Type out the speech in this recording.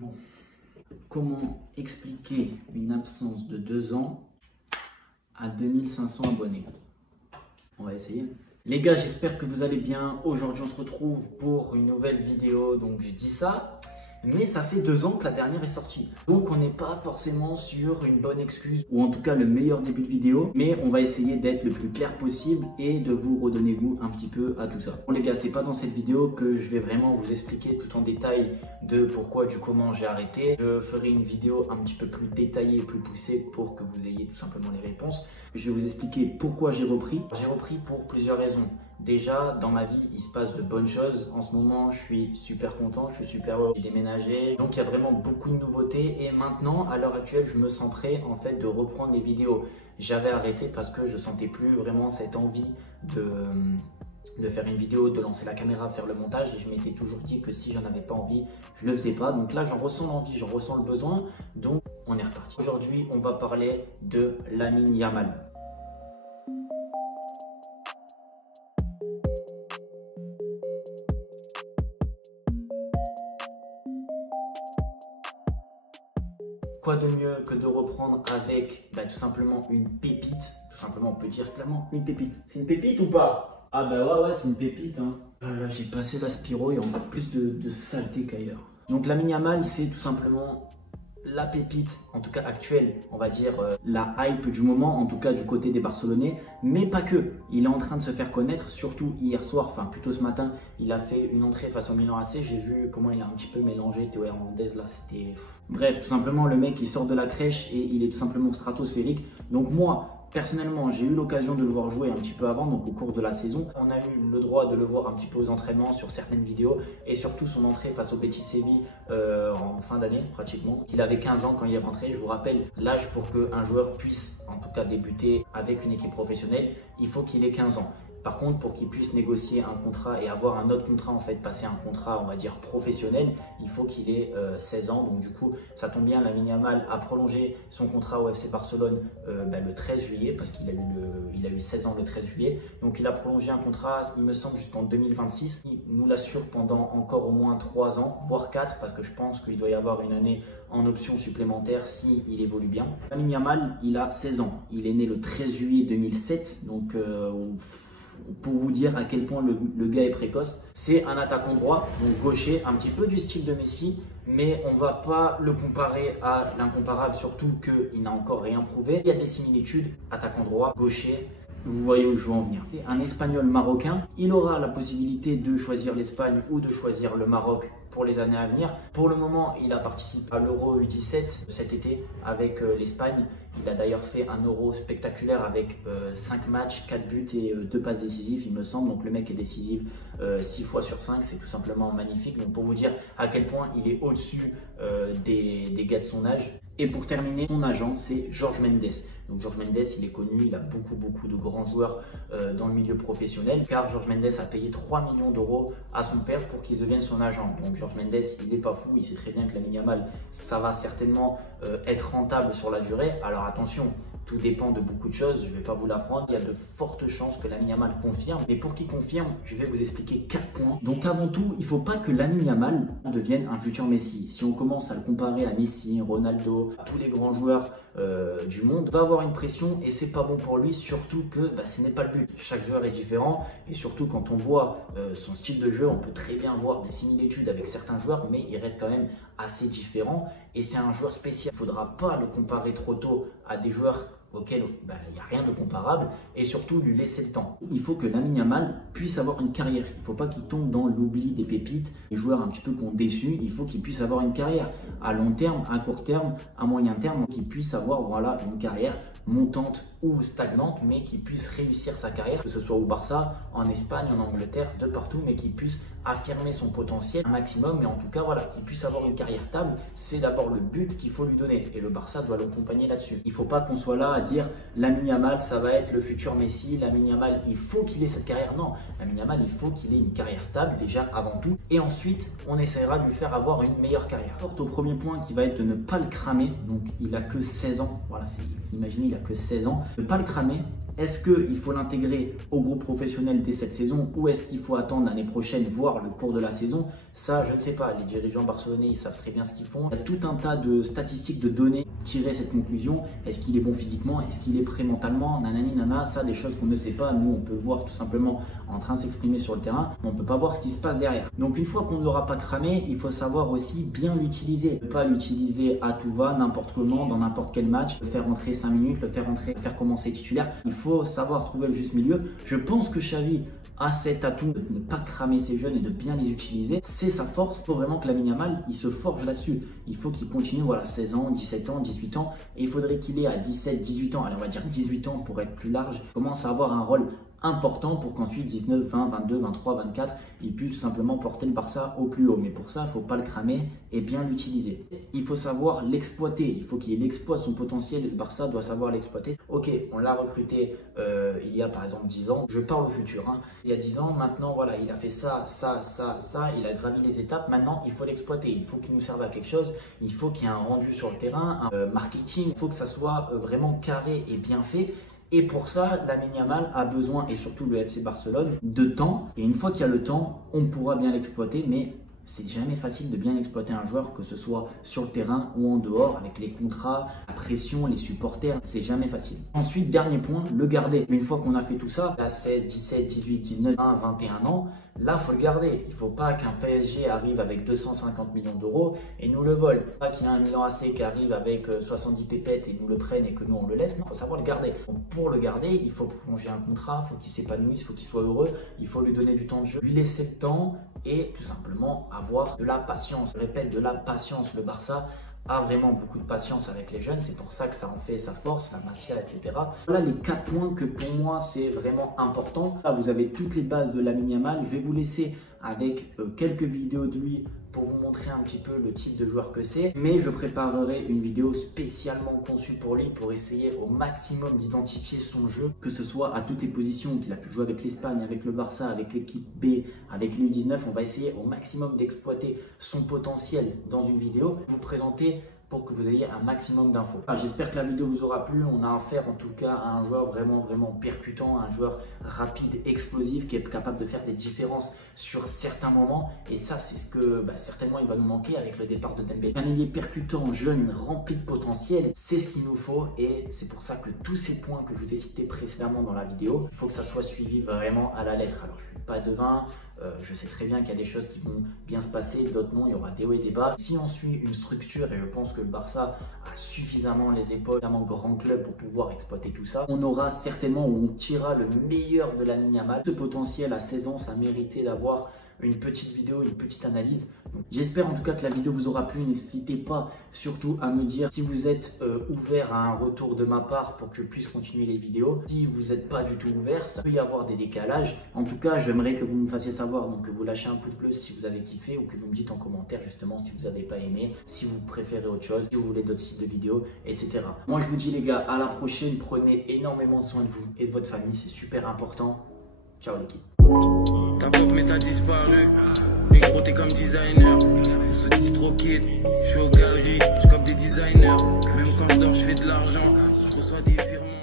Bon, comment expliquer une absence de 2 ans à 2500 abonnés? On va essayer. Les gars, j'espère que vous allez bien. Aujourd'hui, on se retrouve pour une nouvelle vidéo. Donc, je dis ça, mais ça fait 2 ans que la dernière est sortie. Donc, on n'est pas forcément sur une bonne excuse ou en tout cas le meilleur début de vidéo. Mais on va essayer d'être le plus clair possible et de vous redonner goût un petit peu à tout ça. Bon, les gars, c'est pas dans cette vidéo que je vais vraiment vous expliquer tout en détail de pourquoi, du comment j'ai arrêté. Je ferai une vidéo un petit peu plus détaillée et plus poussée pour que vous ayez tout simplement les réponses. Je vais vous expliquer pourquoi j'ai repris. J'ai repris pour plusieurs raisons. Déjà, dans ma vie, il se passe de bonnes choses. En ce moment, je suis super content, je suis super heureux. J'ai déménagé, donc il y a vraiment beaucoup de nouveautés. Et maintenant, à l'heure actuelle, je me sens prêt en fait de reprendre les vidéos. J'avais arrêté parce que je sentais plus vraiment cette envie de faire une vidéo, de lancer la caméra, faire le montage, et je m'étais toujours dit que si j'en avais pas envie, je le faisais pas. Donc là, j'en ressens l'envie, j'en ressens le besoin, donc on est reparti. Aujourd'hui, on va parler de Lamine Yamal. Quoi de mieux que de reprendre avec tout simplement une pépite. Tout simplement, on peut dire clairement une pépite. C'est une pépite ou pas? Ah bah ouais, c'est une pépite hein. Là, j'ai passé l'aspiro, il y a encore plus de saleté qu'ailleurs. Donc Lamine Yamal, c'est tout simplement la pépite, en tout cas actuelle, on va dire la hype du moment, en tout cas du côté des Barcelonais, mais pas que. Il est en train de se faire connaître, surtout hier soir, enfin plutôt ce matin, il a fait une entrée face au Milan AC. J'ai vu comment il a un petit peu mélangé Théo Hernandez, là c'était fou. Bref, tout simplement le mec il sort de la crèche et il est tout simplement stratosphérique. Donc moi, personnellement, j'ai eu l'occasion de le voir jouer un petit peu avant, donc au cours de la saison. On a eu le droit de le voir un petit peu aux entraînements sur certaines vidéos et surtout son entrée face au Betis Séville en fin d'année pratiquement. Il avait 15 ans quand il est rentré. Je vous rappelle l'âge pour qu'un joueur puisse en tout cas débuter avec une équipe professionnelle, il faut qu'il ait 15 ans. Par contre, pour qu'il puisse négocier un contrat et avoir un autre contrat, en fait, passer un contrat, on va dire, professionnel, il faut qu'il ait 16 ans. Donc du coup, ça tombe bien, Lamine Yamal a prolongé son contrat au FC Barcelone le 13 juillet, parce qu'il a eu 16 ans le 13 juillet. Donc il a prolongé un contrat, il me semble, jusqu'en 2026. Il nous l'assure pendant encore au moins 3 ans, voire 4, parce que je pense qu'il doit y avoir une année en option supplémentaire s'il évolue bien. Lamine Yamal, il a 16 ans. Il est né le 13 juillet 2007, donc pour vous dire à quel point le gars est précoce. C'est un attaquant droit, donc gaucher, un petit peu du style de Messi, mais on ne va pas le comparer à l'incomparable, surtout qu'il n'a encore rien prouvé. Il y a des similitudes, attaquant droit, gaucher. Vous voyez où je veux en venir. C'est un Espagnol marocain. Il aura la possibilité de choisir l'Espagne ou de choisir le Maroc pour les années à venir. Pour le moment, il a participé à l'Euro U17 cet été avec l'Espagne. Il a d'ailleurs fait un Euro spectaculaire avec 5 matchs, 4 buts et 2 passes décisives, il me semble. Donc le mec est décisif 6 fois sur 5, c'est tout simplement magnifique. Donc pour vous dire à quel point il est au-dessus des gars de son âge. Et pour terminer, son agent, c'est Jorge Mendes. Donc Jorge Mendes, il est connu, il a beaucoup de grands joueurs dans le milieu professionnel, car Jorge Mendes a payé 3 millions d'euros à son père pour qu'il devienne son agent. Donc Jorge Mendes, il n'est pas fou, il sait très bien que Lamine Yamal, ça va certainement être rentable sur la durée. Alors attention, tout dépend de beaucoup de choses, je ne vais pas vous l'apprendre. Il y a de fortes chances que Lamine Yamal confirme. Mais pour qu'il confirme, je vais vous expliquer 4 points. Donc avant tout, il ne faut pas que Lamine Yamal devienne un futur Messi. Si on commence à le comparer à Messi, Ronaldo, à tous les grands joueurs du monde, va avoir une pression et c'est pas bon pour lui, surtout que ce n'est pas le but. Chaque joueur est différent et surtout quand on voit son style de jeu, on peut très bien voir des similitudes avec certains joueurs, mais il reste quand même assez différent et c'est un joueur spécial. Il ne faudra pas le comparer trop tôt à des joueurs auquel il n'y a rien de comparable et surtout lui laisser le temps. Il faut que Lamine Yamal puisse avoir une carrière. Il ne faut pas qu'il tombe dans l'oubli des pépites, les joueurs un petit peu qui ont déçu. Il faut qu'il puisse avoir une carrière à long terme, à court terme, à moyen terme, qu'il puisse avoir une carrière montante ou stagnante, mais qu'il puisse réussir sa carrière, que ce soit au Barça, en Espagne, en Angleterre, de partout, mais qu'il puisse affirmer son potentiel un maximum, mais en tout cas qu'il puisse avoir une carrière stable. C'est d'abord le but qu'il faut lui donner et le Barça doit l'accompagner là-dessus. Il ne faut pas qu'on soit là à dire Lamine Yamal ça va être le futur Messi, Lamine Yamal il faut qu'il ait cette carrière. Non, Lamine Yamal il faut qu'il ait une carrière stable déjà avant tout et ensuite on essaiera de lui faire avoir une meilleure carrière. Porte au premier point qui va être de ne pas le cramer. Donc il a que 16 ans, voilà, imaginez il a que 16 ans, ne pas le cramer. Est-ce qu'il faut l'intégrer au groupe professionnel dès cette saison ou est-ce qu'il faut attendre l'année prochaine, voir le cours de la saison? Ça, je ne sais pas. Les dirigeants barcelonais, ils savent très bien ce qu'ils font. Il y a tout un tas de statistiques, de données pour tirer cette conclusion. Est-ce qu'il est bon physiquement? Est-ce qu'il est prêt mentalement? Nanani, nana, ça, des choses qu'on ne sait pas. Nous, on peut le voir tout simplement en train de s'exprimer sur le terrain, mais on ne peut pas voir ce qui se passe derrière. Donc, une fois qu'on ne l'aura pas cramé, il faut savoir aussi bien l'utiliser. Ne pas l'utiliser à tout va, n'importe comment, dans n'importe quel match. Le faire rentrer 5 minutes, le faire commencer titulaire. Il faut savoir trouver le juste milieu. Je pense que Xavi a cet atout de ne pas cramer ses jeunes et de bien les utiliser. C'est sa force. Il faut vraiment que Lamine Yamal, il se forge là-dessus. Il faut qu'il continue, voilà, 16 ans, 17 ans, 18 ans. Et il faudrait qu'il ait à 17, 18 ans, allez, on va dire 18 ans pour être plus large, commence à avoir un rôle important pour qu'ensuite 19, 20, 22, 23, 24, il puisse tout simplement porter le Barça au plus haut. Mais pour ça, il ne faut pas le cramer et bien l'utiliser. Il faut savoir l'exploiter. Il faut qu'il exploite son potentiel et le Barça doit savoir l'exploiter. Ok, on l'a recruté il y a par exemple 10 ans. Je parle au futur. Hein. Il y a 10 ans, maintenant, voilà, il a fait ça, ça, ça, ça. Il a gravi les étapes. Maintenant, il faut l'exploiter. Il faut qu'il nous serve à quelque chose. Il faut qu'il y ait un rendu sur le terrain, un marketing. Il faut que ça soit vraiment carré et bien fait. Et pour ça, Lamine Yamal a besoin, et surtout le FC Barcelone, de temps. Et une fois qu'il y a le temps, on pourra bien l'exploiter, mais c'est jamais facile de bien exploiter un joueur, que ce soit sur le terrain ou en dehors, avec les contrats, la pression, les supporters, c'est jamais facile. Ensuite, dernier point, le garder. Une fois qu'on a fait tout ça, à 16, 17, 18, 19, 20, 21 ans, là, il faut le garder. Il ne faut pas qu'un PSG arrive avec 250 millions d'euros et nous le vole. Pas qu'il y ait un Milan AC qui arrive avec 70 pépettes et nous le prennent et que nous on le laisse. Non, il faut savoir le garder. Donc, pour le garder, il faut prolonger un contrat, il faut qu'il s'épanouisse, il faut qu'il soit heureux, il faut lui donner du temps de jeu, lui laisser le temps et tout simplement avoir de la patience. Je répète, de la patience. Le Barça a vraiment beaucoup de patience avec les jeunes, c'est pour ça que ça en fait sa force, la Masia, etc. Voilà les 4 points que pour moi c'est vraiment important. Là vous avez toutes les bases de Lamine Yamal. Je vais vous laisser avec quelques vidéos de lui pour vous montrer un petit peu le type de joueur que c'est, mais je préparerai une vidéo spécialement conçue pour lui pour essayer au maximum d'identifier son jeu, que ce soit à toutes les positions qu'il a pu jouer avec l'Espagne, avec le Barça, avec l'équipe B, avec l'U19. On va essayer au maximum d'exploiter son potentiel dans une vidéo, vous présenter pour que vous ayez un maximum d'infos. J'espère que la vidéo vous aura plu. On a affaire en tout cas à un joueur vraiment percutant, un joueur rapide, explosif, qui est capable de faire des différences sur certains moments. Et ça, c'est ce que certainement il va nous manquer avec le départ de Dembélé. Un ailier percutant, jeune, rempli de potentiel, c'est ce qu'il nous faut. Et c'est pour ça que tous ces points que je vous ai cités précédemment dans la vidéo, il faut que ça soit suivi vraiment à la lettre. Alors, je ne suis pas devin. Je sais très bien qu'il y a des choses qui vont bien se passer, d'autres non, il y aura des hauts et des bas. Si on suit une structure, et je pense que le Barça a suffisamment les épaules, suffisamment grand club pour pouvoir exploiter tout ça, on aura certainement, ou on tirera le meilleur de Lamine Yamal. Ce potentiel à 16 ans, ça méritait d'avoir une petite vidéo, une petite analyse. J'espère en tout cas que la vidéo vous aura plu. N'hésitez pas surtout à me dire si vous êtes ouvert à un retour de ma part pour que je puisse continuer les vidéos. Si vous n'êtes pas du tout ouvert, ça peut y avoir des décalages. En tout cas, j'aimerais que vous me fassiez savoir, donc que vous lâchez un pouce bleu si vous avez kiffé, ou que vous me dites en commentaire justement si vous n'avez pas aimé, si vous préférez autre chose, si vous voulez d'autres types de vidéos, etc. Moi je vous dis les gars, à la prochaine. Prenez énormément soin de vous et de votre famille, c'est super important. Ciao l'équipe. Ta pop mais t'as disparu. Mais gros t'es comme designer. Ceux qui trop kid. Je suis au galerie, je cope des designers. Même quand je dors je fais de l'argent. Je reçois des virements.